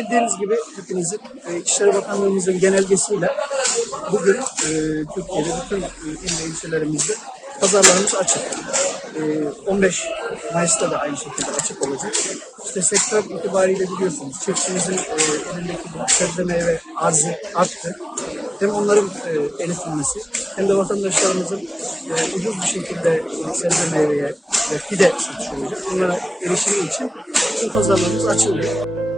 bildiğiniz gibi hepinizin e, İçişleri Bakanlığımızın genelgesiyle bugün e, Türkiye'de bütün e, il ve ilçelerimizde pazarlarımız açık. E, 15 Mayıs'ta da aynı şekilde açık olacak. İşte sektör itibariyle biliyorsunuz çiftçimizin e, elindeki bu sebze meyve arzı arttı. Hem onların e, el hem de vatandaşlarımızın e, ucuz bir şekilde sebze meyveye ve fide satışı olacak. Bunlara erişimi için bütün pazarlarımız açılıyor.